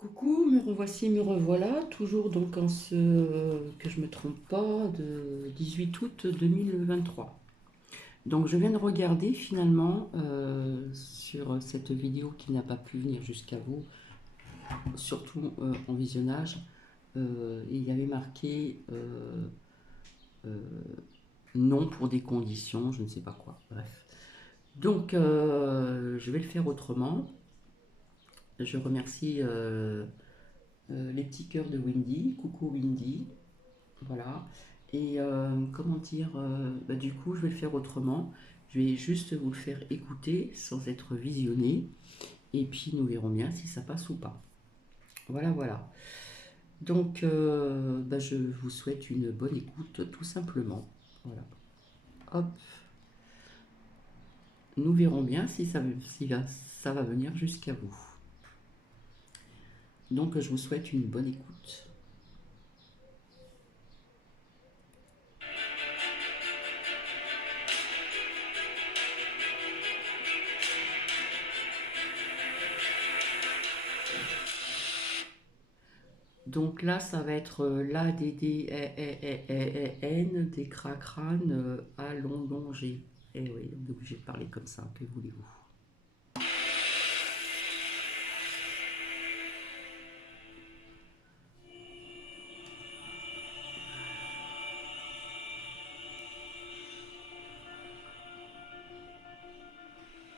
Coucou, me revoici, me revoilà, toujours donc en ce, que je me trompe pas, de 18 août 2023. Donc je viens de regarder finalement sur cette vidéo qui n'a pas pu venir jusqu'à vous, surtout en visionnage, il y avait marqué euh, non pour des conditions, je ne sais pas quoi, bref. Donc je vais le faire autrement. Je remercie les petits cœurs de Windy. Coucou Windy. Voilà. Et comment dire, du coup, je vais le faire autrement. Je vais juste vous le faire écouter sans être visionné. Et puis nous verrons bien si ça passe ou pas. Voilà, voilà. Donc, je vous souhaite une bonne écoute, tout simplement. Voilà. Hop. Nous verrons bien si ça va venir jusqu'à vous. Donc, je vous souhaite une bonne écoute. Donc là, ça va être l'ADDN des crânes allongés. Eh oui, on est obligé de parler comme ça, que voulez-vous?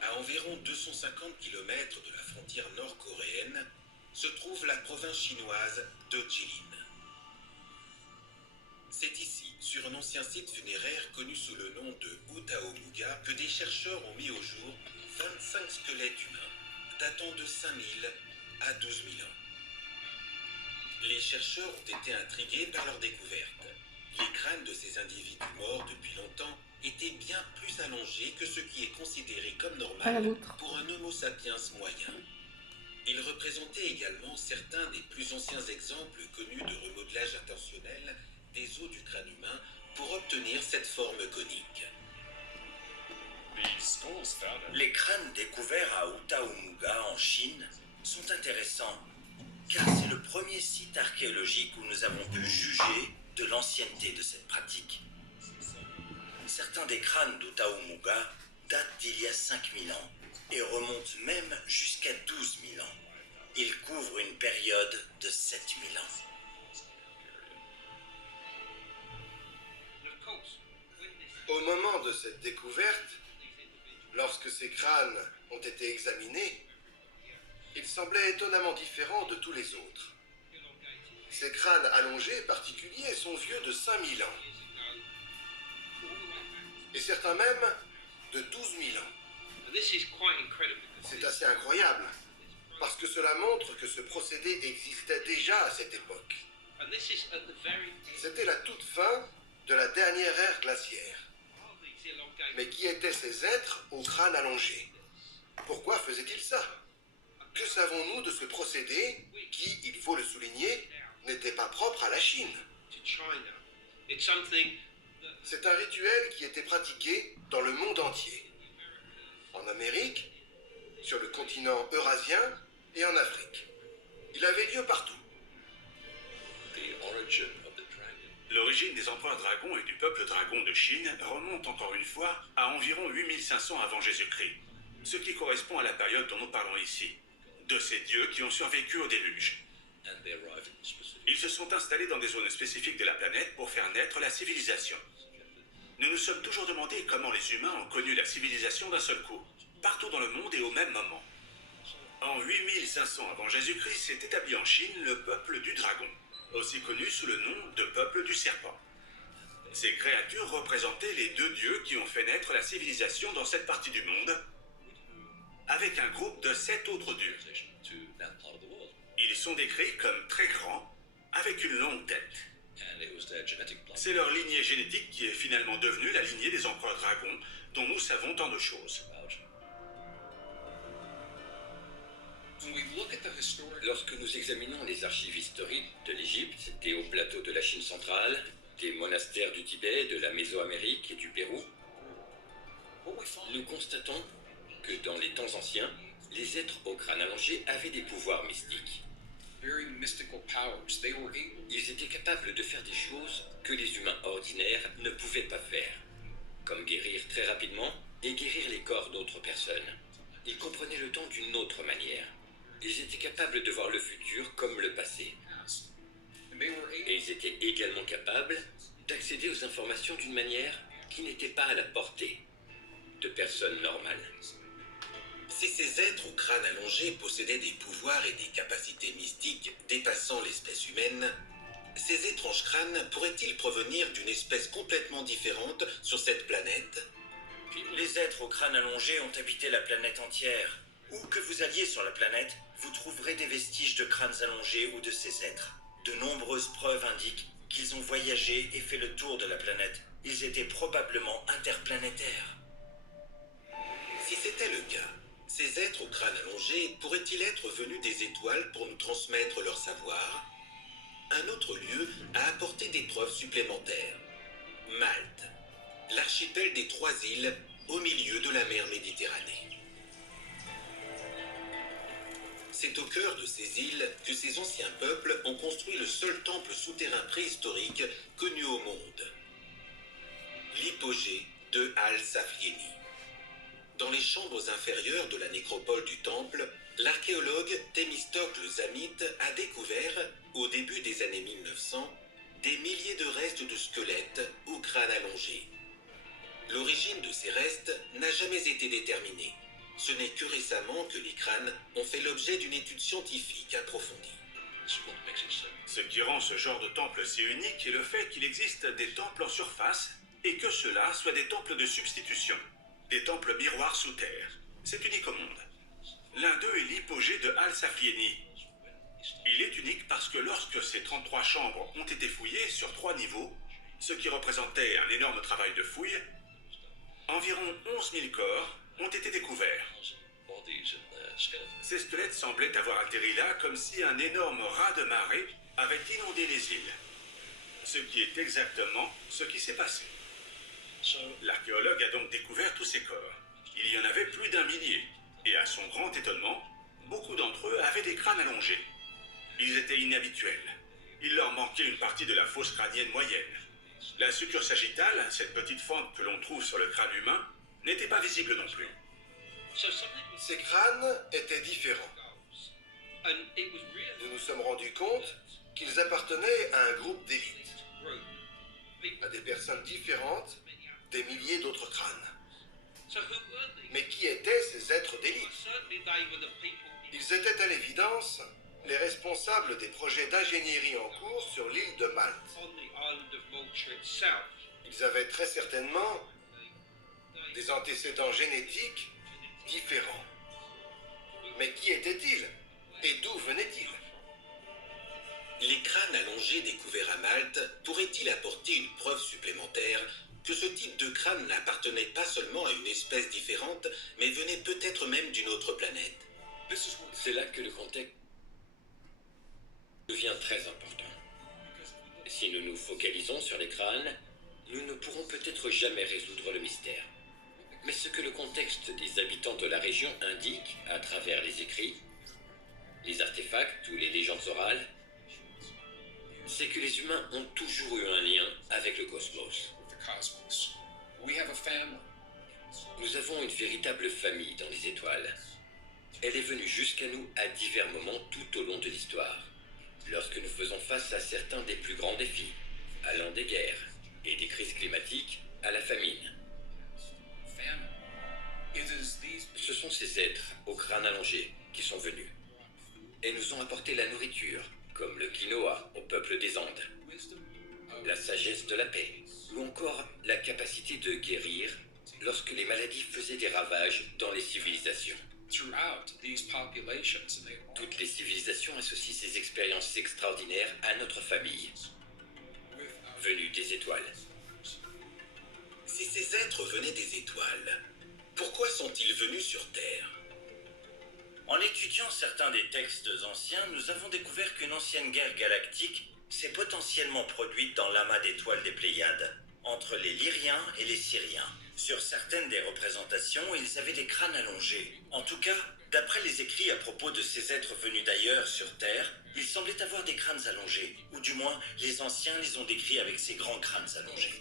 À environ 250 km de la frontière nord-coréenne se trouve la province chinoise de Jilin. C'est ici, sur un ancien site funéraire connu sous le nom de Utaomuga, que des chercheurs ont mis au jour 25 squelettes humains datant de 5000 à 12 000 ans. Les chercheurs ont été intrigués par leur découverte. Les crânes de ces individus morts depuis longtemps étaient bien plus allongés que ce qui est considéré comme normal pour un Homo sapiens moyen. Ils représentaient également certains des plus anciens exemples connus de remodelage intentionnel des os du crâne humain pour obtenir cette forme conique. Les crânes découverts à Utaomuga en Chine sont intéressants car c'est le premier site archéologique où nous avons pu juger de l'ancienneté de cette pratique. Certains des crânes d'Utaomuga datent d'il y a 5000 ans et remontent même jusqu'à 12 000 ans. Ils couvrent une période de 7000 ans. Au moment de cette découverte, lorsque ces crânes ont été examinés, ils semblaient étonnamment différents de tous les autres. Ces crânes allongés particuliers sont vieux de 5000 ans. Et certains même de 12 000 ans. C'est assez incroyable, parce que cela montre que ce procédé existait déjà à cette époque. C'était la toute fin de la dernière ère glaciaire. Mais qui étaient ces êtres au crâne allongé? Pourquoi faisaient-ils ça? Que savons-nous de ce procédé qui, il faut le souligner, n'était pas propre à la Chine? C'est un rituel qui était pratiqué dans le monde entier. En Amérique, sur le continent eurasien et en Afrique. Il avait lieu partout. L'origine des empereurs dragons et du peuple dragon de Chine remonte encore une fois à environ 8500 avant Jésus-Christ, ce qui correspond à la période dont nous parlons ici, de ces dieux qui ont survécu au déluge. Ils se sont installés dans des zones spécifiques de la planète pour faire naître la civilisation. Nous nous sommes toujours demandé comment les humains ont connu la civilisation d'un seul coup, partout dans le monde et au même moment. En 8500 avant Jésus-Christ s'est établi en Chine le peuple du dragon, aussi connu sous le nom de peuple du serpent. Ces créatures représentaient les deux dieux qui ont fait naître la civilisation dans cette partie du monde, avec un groupe de 7 autres dieux. Ils sont décrits comme très grands, avec une longue tête. C'est leur lignée génétique qui est finalement devenue la lignée des empereurs dragons, dont nous savons tant de choses. Lorsque nous examinons les archives historiques de l'Égypte et au plateau de la Chine centrale, des monastères du Tibet, de la Mésoamérique et du Pérou, nous constatons que dans les temps anciens, les êtres au crâne allongé avaient des pouvoirs mystiques. Ils étaient capables de faire des choses que les humains ordinaires ne pouvaient pas faire, comme guérir très rapidement et guérir les corps d'autres personnes. Ils comprenaient le temps d'une autre manière. Ils étaient capables de voir le futur comme le passé. Et ils étaient également capables d'accéder aux informations d'une manière qui n'était pas à la portée de personnes normales. Si ces êtres au crâne allongé possédaient des pouvoirs et des capacités mystiques dépassant l'espèce humaine, ces étranges crânes pourraient-ils provenir d'une espèce complètement différente sur cette planète? Les êtres au crâne allongé ont habité la planète entière. Où que vous alliez sur la planète, vous trouverez des vestiges de crânes allongés ou de ces êtres. De nombreuses preuves indiquent qu'ils ont voyagé et fait le tour de la planète. Ils étaient probablement interplanétaires. Si c'était le cas, ces êtres au crâne allongé pourraient-ils être venus des étoiles pour nous transmettre leur savoir? Un autre lieu a apporté des preuves supplémentaires. Malte, l'archipel des 3 îles au milieu de la mer Méditerranée. C'est au cœur de ces îles que ces anciens peuples ont construit le seul temple souterrain préhistorique connu au monde. L'hypogée de Al-Saflieni. Dans les chambres inférieures de la nécropole du temple, l'archéologue Thémistocle Zamite a découvert, au début des années 1900, des milliers de restes de squelettes au crâne allongé. L'origine de ces restes n'a jamais été déterminée. Ce n'est que récemment que les crânes ont fait l'objet d'une étude scientifique approfondie. Ce qui rend ce genre de temple si unique est le fait qu'il existe des temples en surface et que ceux-là soient des temples de substitution, des temples miroirs sous terre. C'est unique au monde. L'un d'eux est l'hypogée de Al-Saflieni. Il est unique parce que lorsque ces 33 chambres ont été fouillées sur 3 niveaux, ce qui représentait un énorme travail de fouille, environ 11 000 corps ont été découverts. Ces squelettes semblaient avoir atterri là comme si un énorme raz de marée avait inondé les îles. Ce qui est exactement ce qui s'est passé. L'archéologue a donc découvert tous ces corps. Il y en avait plus d'1 millier. Et à son grand étonnement, beaucoup d'entre eux avaient des crânes allongés. Ils étaient inhabituels. Il leur manquait une partie de la fosse crânienne moyenne. La suture sagittale, cette petite fente que l'on trouve sur le crâne humain, n'était pas visible non plus. Ces crânes étaient différents. Nous nous sommes rendus compte qu'ils appartenaient à un groupe d'élite, à des personnes différentes des milliers d'autres crânes. Mais qui étaient ces êtres d'élite? Ils étaient à l'évidence les responsables des projets d'ingénierie en cours sur l'île de Malte. Ils avaient très certainement des antécédents génétiques différents. Mais qui étaient-ils? Et d'où venaient-ils? Les crânes allongés découverts à Malte pourraient-ils apporter une preuve supplémentaire que ce type de crâne n'appartenait pas seulement à une espèce différente, mais venait peut-être même d'une autre planète? C'est là que le contexte devient très important. Si nous nous focalisons sur les crânes, nous ne pourrons peut-être jamais résoudre le mystère. Mais ce que le contexte des habitants de la région indique à travers les écrits, les artefacts ou les légendes orales, c'est que les humains ont toujours eu un lien avec le cosmos. Nous avons une véritable famille dans les étoiles. Elle est venue jusqu'à nous à divers moments tout au long de l'histoire, lorsque nous faisons face à certains des plus grands défis, allant des guerres et des crises climatiques à la famine. Ce sont ces êtres au crâne allongé qui sont venus et nous ont apporté la nourriture, comme le quinoa au peuple des Andes, la sagesse de la paix, ou encore la capacité de guérir lorsque les maladies faisaient des ravages dans les civilisations. Toutes les civilisations associent ces expériences extraordinaires à notre famille, venue des étoiles. Si ces êtres venaient des étoiles, pourquoi sont-ils venus sur Terre? En étudiant certains des textes anciens, nous avons découvert qu'une ancienne guerre galactique s'est potentiellement produite dans l'amas d'étoiles des Pléiades, entre les Lyriens et les Syriens. Sur certaines des représentations, ils avaient des crânes allongés. En tout cas, d'après les écrits à propos de ces êtres venus d'ailleurs sur Terre, ils Ils semblaient avoir des crânes allongés, ou du moins, les anciens les ont décrits avec ces grands crânes allongés.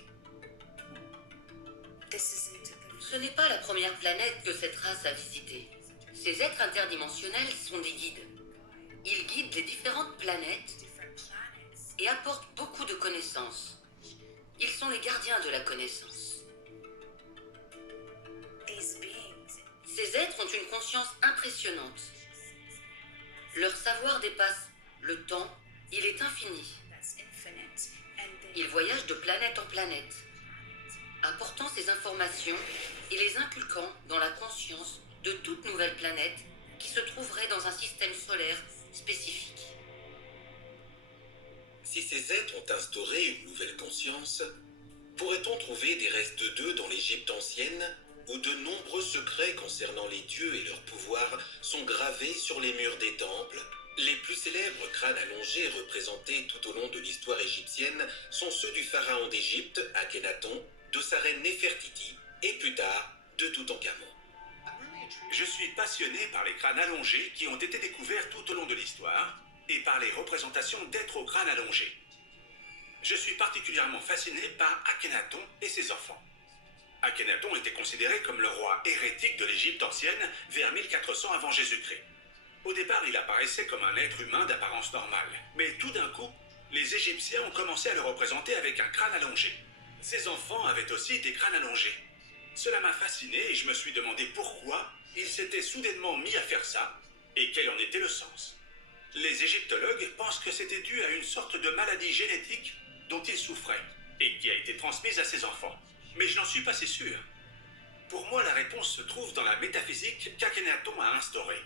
Ce n'est pas la première planète que cette race a visitée. Ces êtres interdimensionnels sont des guides. Ils guident les différentes planètes et apportent beaucoup de connaissances. Ils sont les gardiens de la connaissance. Ces êtres ont une conscience impressionnante. Leur savoir dépasse le temps, il est infini. Ils voyagent de planète en planète, apportant ces informations et les inculquant dans la conscience de toute nouvelle planète qui se trouverait dans un système solaire spécifique. Si ces êtres ont instauré une nouvelle conscience, pourrait-on trouver des restes d'eux dans l'Égypte ancienne, où de nombreux secrets concernant les dieux et leurs pouvoirs sont gravés sur les murs des temples? Les plus célèbres crânes allongés représentés tout au long de l'histoire égyptienne sont ceux du pharaon d'Égypte, Akhenaton, de sa reine Néfertiti et plus tard de Toutankhamon. Je suis passionné par les crânes allongés qui ont été découverts tout au long de l'histoire et par les représentations d'êtres au crâne allongé. Je suis particulièrement fasciné par Akhenaton et ses enfants. Akhenaton était considéré comme le roi hérétique de l'Égypte ancienne vers 1400 avant Jésus-Christ. Au départ, il apparaissait comme un être humain d'apparence normale, mais tout d'un coup, les Égyptiens ont commencé à le représenter avec un crâne allongé. Ses enfants avaient aussi des crânes allongés. Cela m'a fasciné et je me suis demandé pourquoi ils s'étaient soudainement mis à faire ça et quel en était le sens. Les égyptologues pensent que c'était dû à une sorte de maladie génétique dont il souffrait et qui a été transmise à ses enfants. Mais je n'en suis pas si sûr. Pour moi, la réponse se trouve dans la métaphysique qu'Akhenaton a instaurée.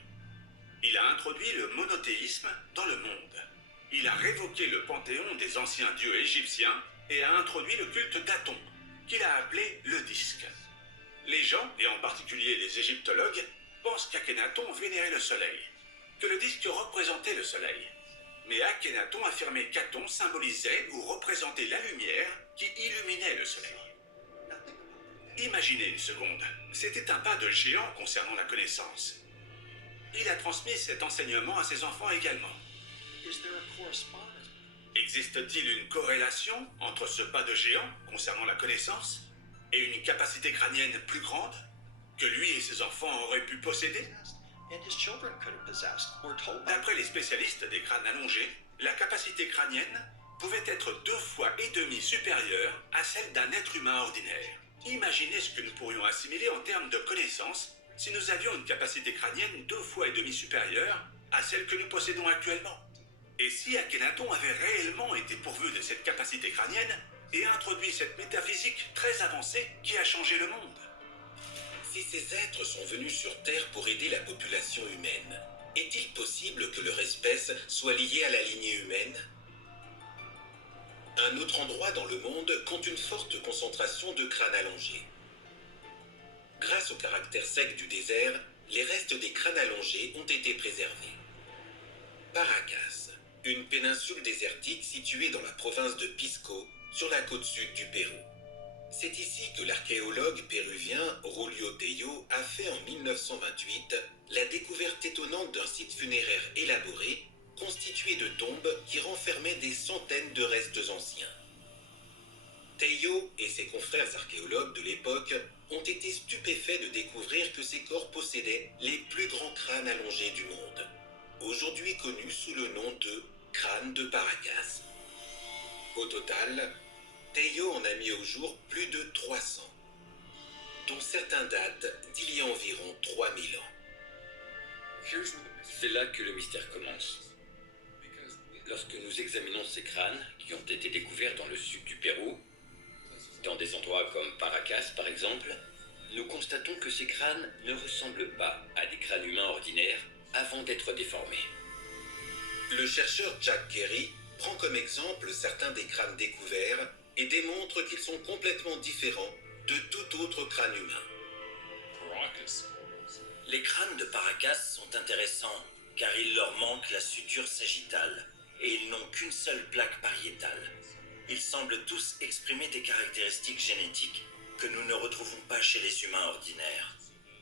Il a introduit le monothéisme dans le monde. Il a révoqué le panthéon des anciens dieux égyptiens et a introduit le culte d'Aton, qu'il a appelé le disque. Les gens, et en particulier les égyptologues, pensent qu'Akhenaton vénérait le soleil, que le disque représentait le soleil. Mais Akhenaton affirmait qu'Aton symbolisait ou représentait la lumière qui illuminait le soleil. Imaginez une seconde, c'était un pas de géant concernant la connaissance. Il a transmis cet enseignement à ses enfants également. Existe-t-il une corrélation entre ce pas de géant concernant la connaissance et une capacité crânienne plus grande que lui et ses enfants auraient pu posséder? D'après les spécialistes des crânes allongés, la capacité crânienne pouvait être 2,5 fois supérieure à celle d'un être humain ordinaire. Imaginez ce que nous pourrions assimiler en termes de connaissances si nous avions une capacité crânienne 2,5 fois supérieure à celle que nous possédons actuellement. Et si Akhenaton avait réellement été pourvu de cette capacité crânienne et introduit cette métaphysique très avancée qui a changé le monde? Si ces êtres sont venus sur Terre pour aider la population humaine, est-il possible que leur espèce soit liée à la lignée humaine? Un autre endroit dans le monde compte une forte concentration de crânes allongés. Grâce au caractère sec du désert, les restes des crânes allongés ont été préservés. Paracas, une péninsule désertique située dans la province de Pisco, sur la côte sud du Pérou. C'est ici que l'archéologue péruvien Julio Tello a fait en 1928 la découverte étonnante d'un site funéraire élaboré, constitué de tombes qui renfermaient des centaines de restes anciens. Tello et ses confrères archéologues de l'époque ont été stupéfaits de découvrir que ces corps possédaient les plus grands crânes allongés du monde, aujourd'hui connus sous le nom de crâne de Paracas. Au total, Tello en a mis au jour plus de 300, dont certains datent d'il y a environ 3000 ans. C'est là que le mystère commence. Lorsque nous examinons ces crânes qui ont été découverts dans le sud du Pérou, dans des endroits comme Paracas par exemple, nous constatons que ces crânes ne ressemblent pas à des crânes humains ordinaires avant d'être déformés. Le chercheur Jack Kerry prend comme exemple certains des crânes découverts et démontre qu'ils sont complètement différents de tout autre crâne humain. Les crânes de Paracas sont intéressants car il leur manque la suture sagittale et ils n'ont qu'une seule plaque pariétale. Ils semblent tous exprimer des caractéristiques génétiques que nous ne retrouvons pas chez les humains ordinaires.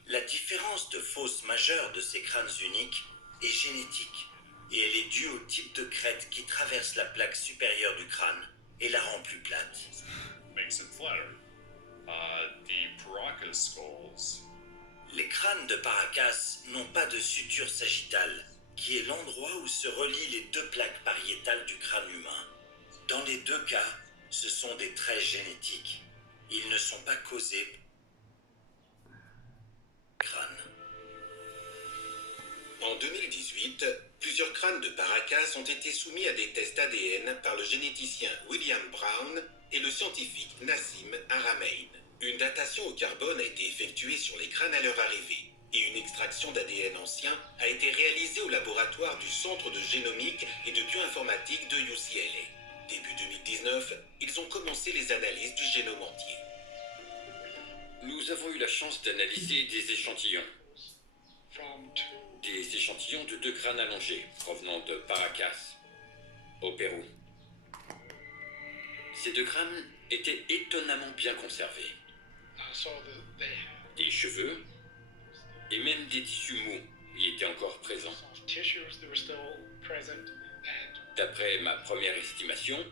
La différence de fausse majeure de ces crânes uniques est génétique. et elle est due au type de crête qui traverse la plaque supérieure du crâne et la rend plus plate. Makes it flatter. The Paracas skulls. Les crânes de Paracas n'ont pas de suture sagittale, qui est l'endroit où se relient les deux plaques pariétales du crâne humain. Dans les deux cas, ce sont des traits génétiques. Ils ne sont pas causés par le crâne. En 2018, plusieurs crânes de Paracas ont été soumis à des tests ADN par le généticien William Brown et le scientifique Nassim Haramein. Une datation au carbone a été effectuée sur les crânes à leur arrivée et une extraction d'ADN ancien a été réalisée au laboratoire du Centre de génomique et de bioinformatique de UCLA. Début 2019, ils ont commencé les analyses du génome entier. Nous avons eu la chance d'analyser des échantillons. Des échantillons de 2 crânes allongés provenant de Paracas, au Pérou. Ces 2 crânes étaient étonnamment bien conservés. Des cheveux et même des tissus mous y étaient encore présents. D'après ma première estimation,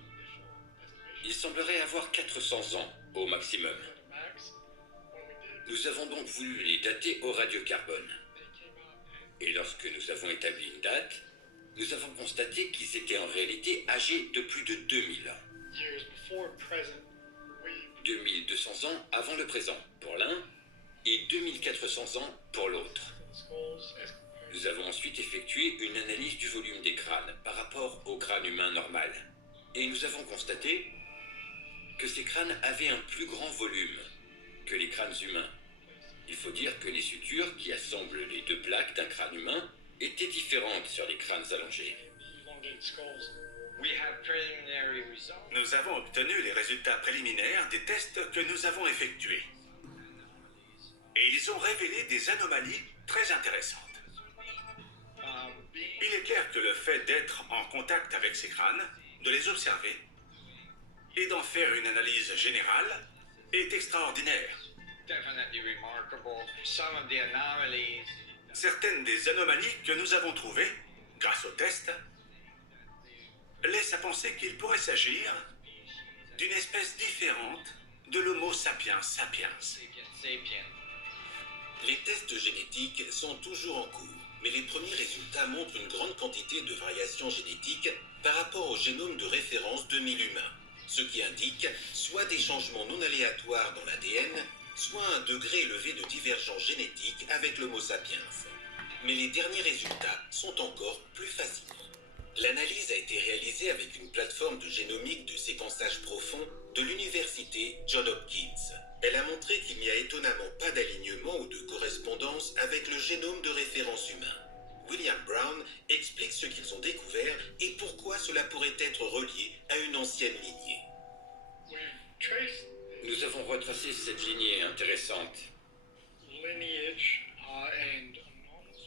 il semblerait avoir 400 ans au maximum. Nous avons donc voulu les dater au radiocarbone. Et lorsque nous avons établi une date, nous avons constaté qu'ils étaient en réalité âgés de plus de 2000 ans. 2200 ans avant le présent pour l'un et 2400 ans pour l'autre. Nous avons ensuite effectué une analyse du volume des crânes par rapport au crâne humain normal. Et nous avons constaté que ces crânes avaient un plus grand volume que les crânes humains. Il faut dire que les sutures qui assemblent les 2 plaques d'un crâne humain étaient différentes sur les crânes allongés. Nous avons obtenu les résultats préliminaires des tests que nous avons effectués. Et ils ont révélé des anomalies très intéressantes. Il est clair que le fait d'être en contact avec ces crânes, de les observer et d'en faire une analyse générale est extraordinaire. Certaines des anomalies que nous avons trouvées, grâce aux tests, laissent à penser qu'il pourrait s'agir d'une espèce différente de l'Homo sapiens sapiens. Les tests génétiques sont toujours en cours, mais les premiers résultats montrent une grande quantité de variations génétiques par rapport au génome de référence de 1000 humains, ce qui indique soit des changements non aléatoires dans l'ADN, soit un degré élevé de divergence génétique avec l'Homo sapiens. Mais les derniers résultats sont encore plus fascinants. L'analyse a été réalisée avec une plateforme de génomique de séquençage profond de l'université Johns Hopkins. Elle a montré qu'il n'y a étonnamment pas d'alignement ou de correspondance avec le génome de référence humain. William Brown explique ce qu'ils ont découvert et pourquoi cela pourrait être relié à une ancienne lignée. Nous avons retracé cette lignée intéressante.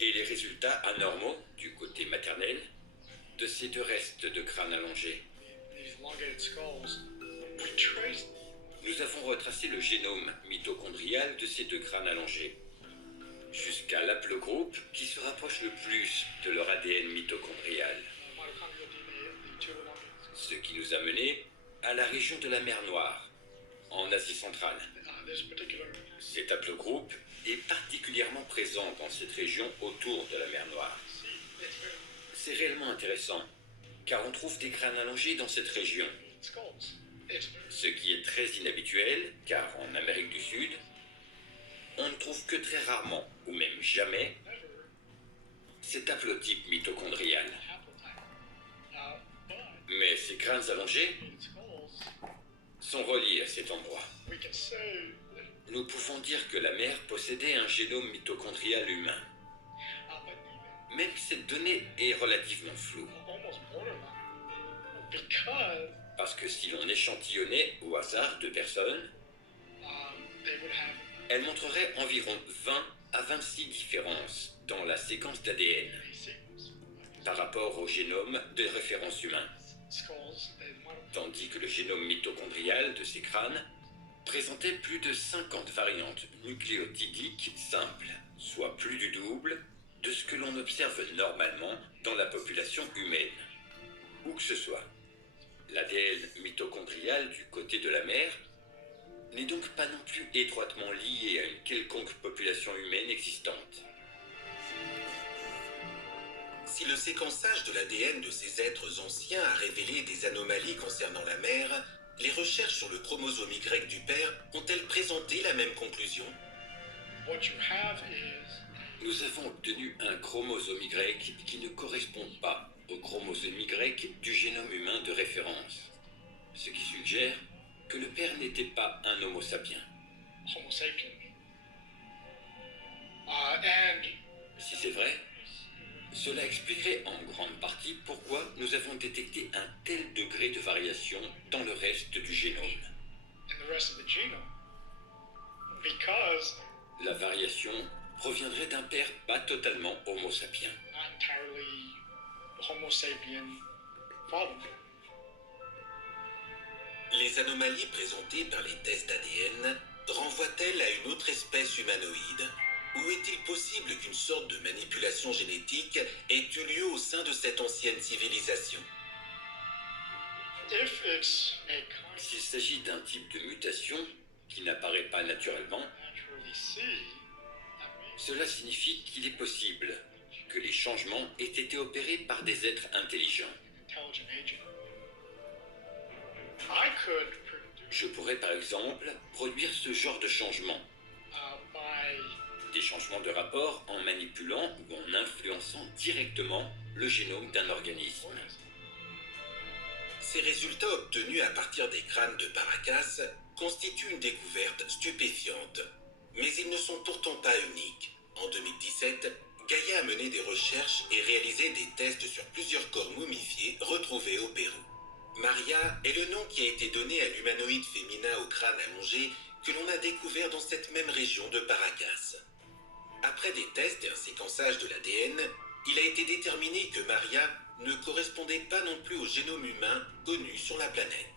Et les résultats anormaux du côté maternel de ces 2 restes de crâne allongés. Nous avons retracé le génome mitochondrial de ces 2 crânes allongés, jusqu'à l'aplogroupe qui se rapproche le plus de leur ADN mitochondrial. Ce qui nous a menés à la région de la mer Noire, en Asie centrale. Cet haplogroupe est particulièrement présent dans cette région autour de la mer Noire. C'est réellement intéressant, car on trouve des crânes allongés dans cette région. Ce qui est très inhabituel, car en Amérique du Sud, on ne trouve que très rarement, ou même jamais, cet haplotype mitochondrial. Mais ces crânes allongés sont reliés à cet endroit. Nous pouvons dire que la mère possédait un génome mitochondrial humain. Même cette donnée est relativement floue. Parce que si l'on échantillonnait au hasard 2 personnes, elles montreraient environ 20 à 26 différences dans la séquence d'ADN par rapport au génome de référence humain. Tandis que le génome mitochondrial de ces crânes présentait plus de 50 variantes nucléotidiques simples, soit plus du double de ce que l'on observe normalement dans la population humaine. Où que ce soit. L'ADN mitochondrial du côté de la mère n'est donc pas non plus étroitement lié à une quelconque population humaine existante. Si le séquençage de l'ADN de ces êtres anciens a révélé des anomalies concernant la mère, les recherches sur le chromosome Y du père ont-elles présenté la même conclusion? Nous avons obtenu un chromosome Y qui ne correspond pas au chromosome Y du génome humain de référence, ce qui suggère que le père n'était pas un Homo sapiens. Si c'est vrai, cela expliquerait en grande partie pourquoi nous avons détecté un tel degré de variation dans le reste du génome. La variation proviendrait d'un père pas totalement Homo sapiens. Les anomalies présentées par les tests d'ADN renvoient-elles à une autre espèce humanoïde? Ou est-il possible qu'une sorte de manipulation génétique ait eu lieu au sein de cette ancienne civilisation? S'il s'agit d'un type de mutation qui n'apparaît pas naturellement, cela signifie qu'il est possible que les changements aient été opérés par des êtres intelligents. Je pourrais par exemple produire ce genre de changement. Des changements de rapport en manipulant ou en influençant directement le génome d'un organisme. Ces résultats obtenus à partir des crânes de Paracas constituent une découverte stupéfiante. Mais ils ne sont pourtant pas uniques. En 2017, Gaïa a mené des recherches et réalisé des tests sur plusieurs corps momifiés retrouvés au Pérou. Maria est le nom qui a été donné à l'humanoïde féminin au crâne allongé que l'on a découvert dans cette même région de Paracas. Après des tests et un séquençage de l'ADN, il a été déterminé que Maria ne correspondait pas non plus au génome humain connu sur la planète.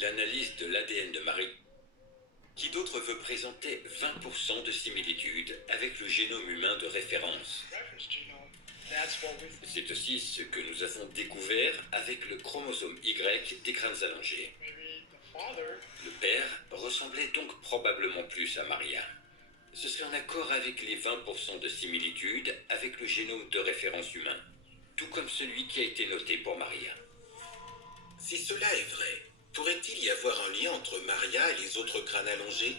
L'analyse de l'ADN de Marie, qui d'autre veut présenter 20% de similitude avec le génome humain de référence. C'est aussi ce que nous avons découvert avec le chromosome Y des crânes allongés. Le père ressemblait donc probablement plus à Maria. Ce serait en accord avec les 20% de similitude avec le génome de référence humain, tout comme celui qui a été noté pour Maria. Si cela est vrai, pourrait-il y avoir un lien entre Maria et les autres crânes allongés?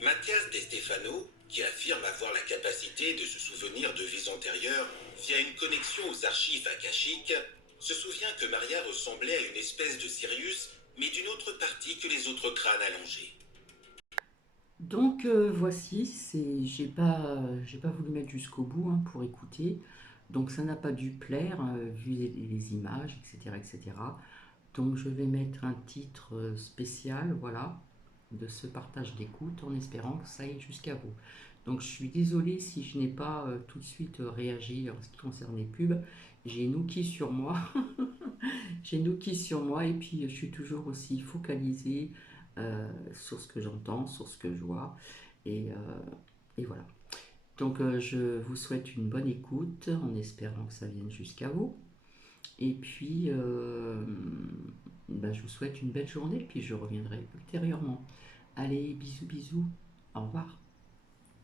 Mathias De Stefano, qui affirme avoir la capacité de se souvenir de vies antérieures via une connexion aux archives akashiques, se souvient que Maria ressemblait à une espèce de Sirius, mais d'une autre partie que les autres crânes allongés. Donc voici, j'ai pas voulu mettre jusqu'au bout pour écouter, donc ça n'a pas dû plaire vu les images, etc., etc. Donc je vais mettre un titre spécial, voilà, de ce partage d'écoute en espérant que ça aille jusqu'à vous. Donc je suis désolée si je n'ai pas tout de suite réagi en ce qui concerne les pubs. J'ai Nookie sur moi, j'ai Nookie sur moi et puis je suis toujours aussi focalisée sur ce que j'entends, sur ce que je vois et voilà. Donc je vous souhaite une bonne écoute en espérant que ça vienne jusqu'à vous. Et puis je vous souhaite une belle journée, puis je reviendrai ultérieurement. Allez, bisous, bisous, au revoir.